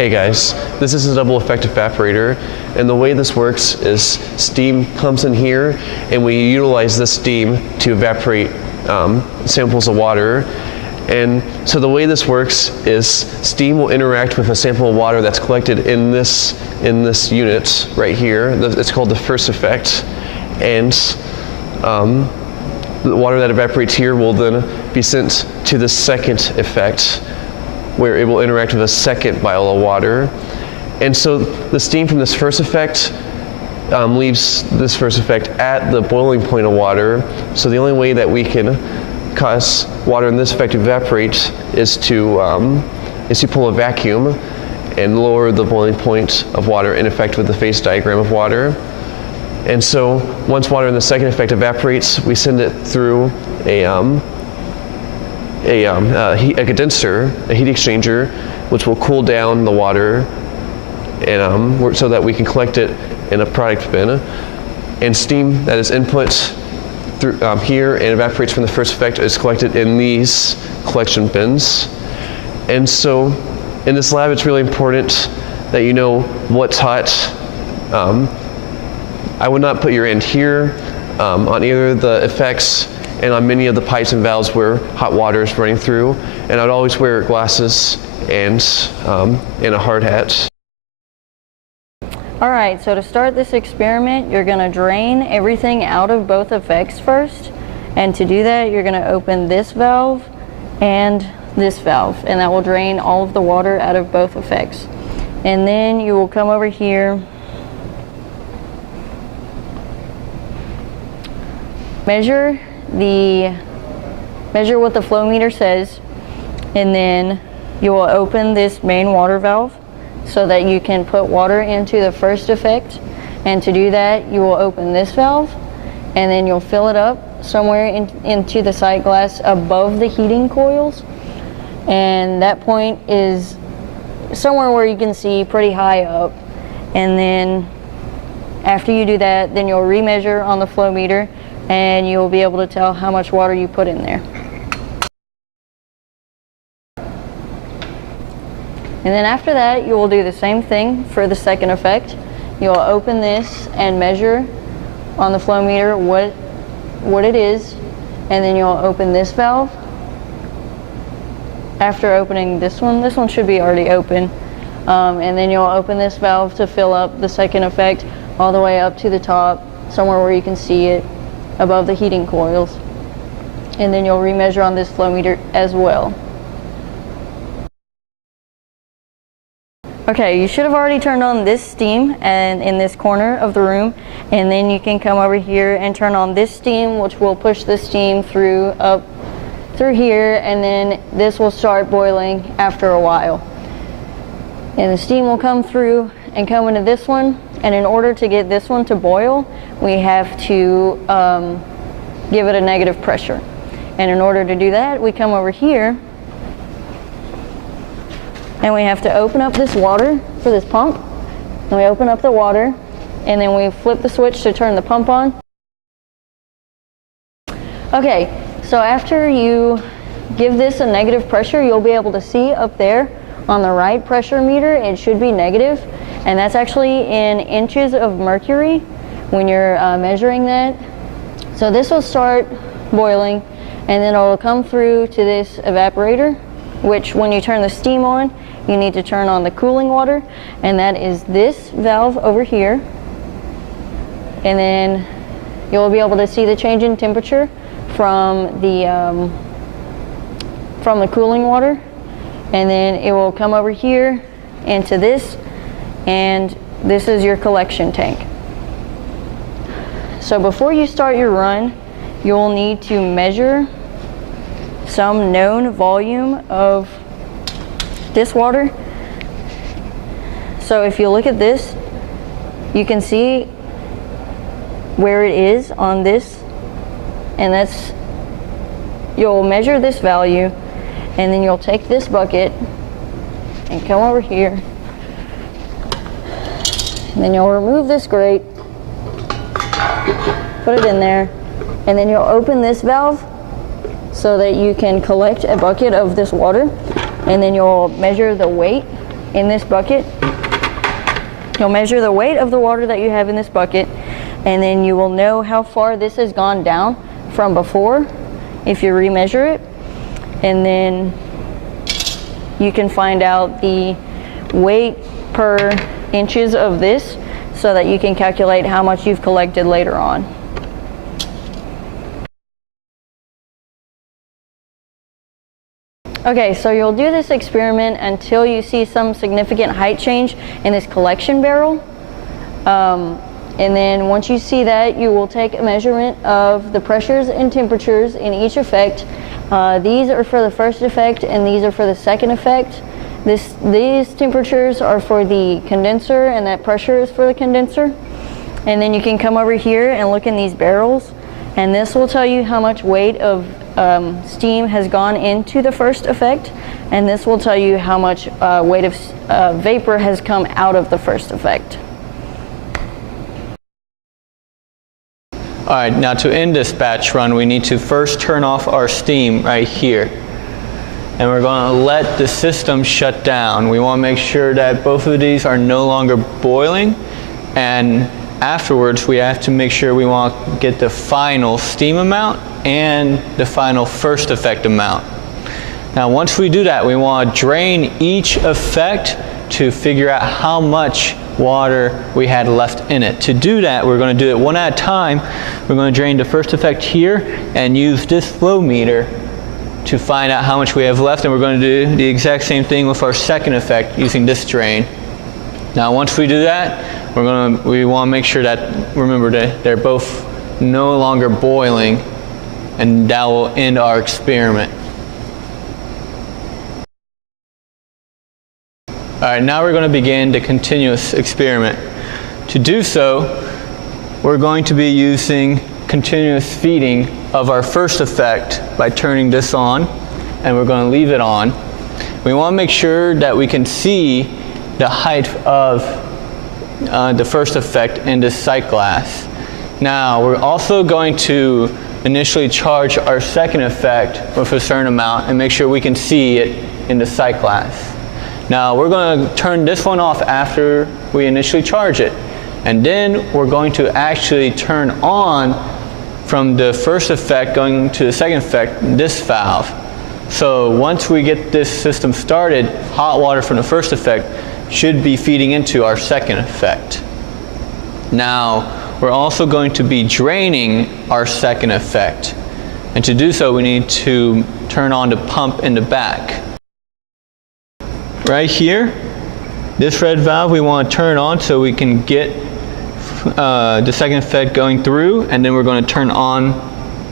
Hey guys, this is a double effect evaporator, and the way this works is steam comes in here and we utilize this steam to evaporate samples of water. And so the way this works is steam will interact with a sample of water that's collected in this unit right here. It's called the first effect, and the water that evaporates here will then be sent to the second effect, where it will interact with a second vial of water. And so the steam from this first effect leaves this first effect at the boiling point of water. So the only way that we can cause water in this effect to evaporate is to pull a vacuum and lower the boiling point of water in effect with the phase diagram of water. And so once water in the second effect evaporates, we send it through a condenser, a heat exchanger, which will cool down the water, and so that we can collect it in a product bin. And steam that is input through here and evaporates from the first effect is collected in these collection bins. And so in this lab, it's really important that you know what's hot. I would not put your hand here on either of the effects, and on many of the pipes and valves where hot water is running through. And I'd always wear glasses and a hard hat. All right, so to start this experiment, you're gonna drain everything out of both effects first. And to do that, you're gonna open this valve and this valve, and that will drain all of the water out of both effects. And then you will come over here, measure what the flow meter says, and then you will open this main water valve so that you can put water into the first effect. And to do that, you will open this valve, and then you'll fill it up somewhere into the sight glass above the heating coils. And that point is somewhere where you can see pretty high up. And then after you do that, then you'll remeasure on the flow meter, and you'll be able to tell how much water you put in there. And then after that, you will do the same thing for the second effect. You'll open this and measure on the flow meter what it is, and then you'll open this valve. After opening this one should be already open, and then you'll open this valve to fill up the second effect all the way up to the top, somewhere where you can see it above the heating coils. And then you'll remeasure on this flow meter as well. Okay, you should have already turned on this steam and in this corner of the room, and then you can come over here and turn on this steam, which will push the steam up through here, and then this will start boiling after a while. And the steam will come through and come into this one, and in order to get this one to boil, we have to give it a negative pressure. And in order to do that, we come over here and we have to open up this water for this pump, and we open up the water, and then we flip the switch to turn the pump on. Okay, so after you give this a negative pressure, you'll be able to see up there on the right pressure meter, it should be negative, and that's actually in inches of mercury when you're measuring that. So this will start boiling, and then it'll come through to this evaporator, which when you turn the steam on, you need to turn on the cooling water, and that is this valve over here. And then you'll be able to see the change in temperature from the cooling water, and then it will come over here into this, and this is your collection tank. So before you start your run, you'll need to measure some known volume of this water. So if you look at this, you can see where it is on this, and you'll measure this value, and then you'll take this bucket and come over here, and then you'll remove this grate, put it in there, and then you'll open this valve so that you can collect a bucket of this water, and then you'll measure the weight in this bucket. You'll measure the weight of the water that you have in this bucket, and then you will know how far this has gone down from before if you remeasure it. And then you can find out the weight per inches of this so that you can calculate how much you've collected later on. Okay, so you'll do this experiment until you see some significant height change in this collection barrel. And then once you see that, you will take a measurement of the pressures and temperatures in each effect. These are for the first effect and these are for the second effect. These temperatures are for the condenser and that pressure is for the condenser. And then you can come over here and look in these barrels, and this will tell you how much weight of steam has gone into the first effect, and this will tell you how much weight of vapor has come out of the first effect. All right, now to end this batch run, we need to first turn off our steam right here. And we're going to let the system shut down. We want to make sure that both of these are no longer boiling, and afterwards we have to make sure we want to get the final steam amount and the final first effect amount. Now once we do that, we want to drain each effect to figure out how much water we had left in it. To do that, we're going to do it one at a time. We're going to drain the first effect here and use this flow meter to find out how much we have left, and we're going to do the exact same thing with our second effect using this drain. Now once we do that, we want to make sure that, remember, that they're both no longer boiling, and that will end our experiment. Alright, now we're going to begin the continuous experiment. To do so, we're going to be using continuous feeding of our first effect by turning this on, and we're going to leave it on. We want to make sure that we can see the height of the first effect in this sight glass. Now we're also going to initially charge our second effect with a certain amount and make sure we can see it in the sight glass. Now we're going to turn this one off after we initially charge it, and then we're going to actually turn on from the first effect going to the second effect this valve. So once we get this system started, hot water from the first effect should be feeding into our second effect. Now we're also going to be draining our second effect, and to do so we need to turn on the pump in the back. Right here, this red valve we want to turn on so we can get the second effect going through, and then we're going to turn on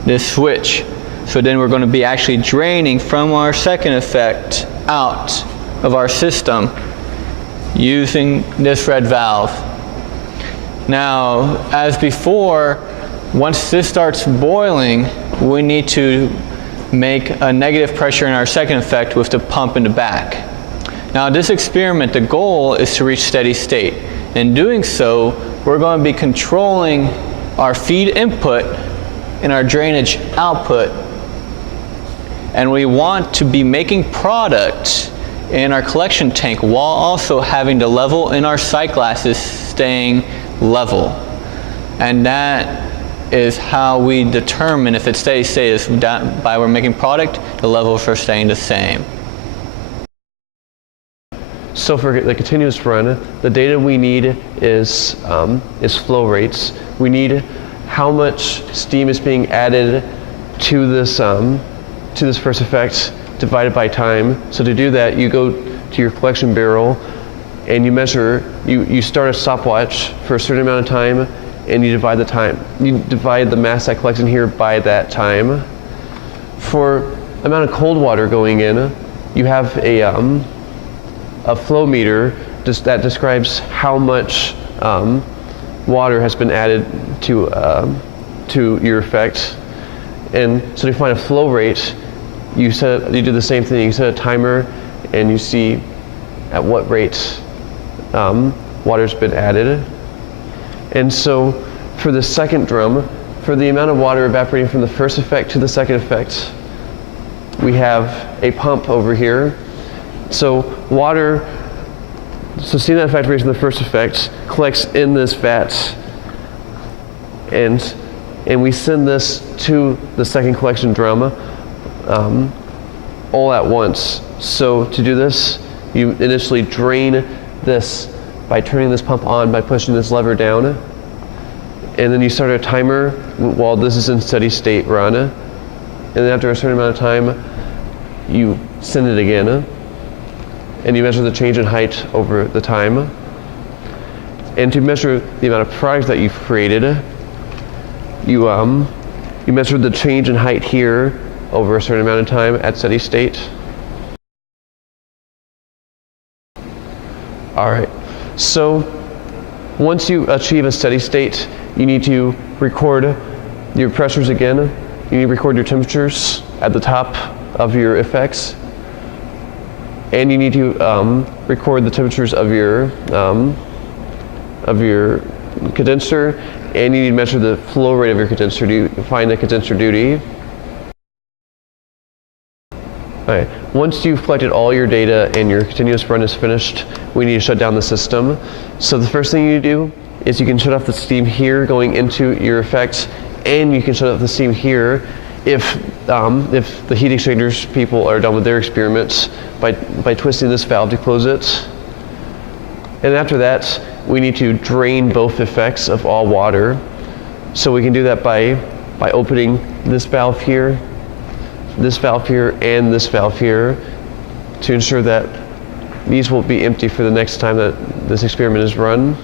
this switch. So then we're going to be actually draining from our second effect out of our system using this red valve. Now, as before, once this starts boiling, we need to make a negative pressure in our second effect with the pump in the back. Now, this experiment, the goal is to reach steady state. In doing so, we're going to be controlling our feed input and our drainage output. And we want to be making product in our collection tank while also having the level in our sight glasses staying level. And that is how we determine if it steady state, is by we're making product, the levels are staying the same. So for the continuous run, the data we need is flow rates. We need how much steam is being added to this first effect divided by time. So to do that, you go to your collection barrel and you measure. You start a stopwatch for a certain amount of time, and you divide the time. You divide the mass that collects in here by that time. For amount of cold water going in, you have a flow meter that describes how much water has been added to your effect. And so to find a flow rate, you do the same thing. You set a timer and you see at what rate water's been added. And so for the second drum, for the amount of water evaporating from the first effect to the second effect, we have a pump over here. So water So steam that evaporation from the first effect collects in this vat, and we send this to the second collection drum all at once. So to do this, you initially drain this by turning this pump on by pushing this lever down, and then you start a timer while this is in steady state run, and then after a certain amount of time you send it again, and you measure the change in height over the time. And to measure the amount of product that you've created, you measure the change in height here over a certain amount of time at steady state. All right, so once you achieve a steady state, you need to record your pressures again. You need to record your temperatures at the top of your effects, and you need to record the temperatures of your condenser, and you need to measure the flow rate of your condenser to find the condenser duty. Alright, once you've collected all your data and your continuous run is finished, we need to shut down the system. So the first thing you do is you can shut off the steam here going into your effects, and you can shut off the steam here if the heat exchangers people are done with their experiments by twisting this valve to close it. And after that, we need to drain both effects of all water. So we can do that by opening this valve here, and this valve here to ensure that these will be empty for the next time that this experiment is run.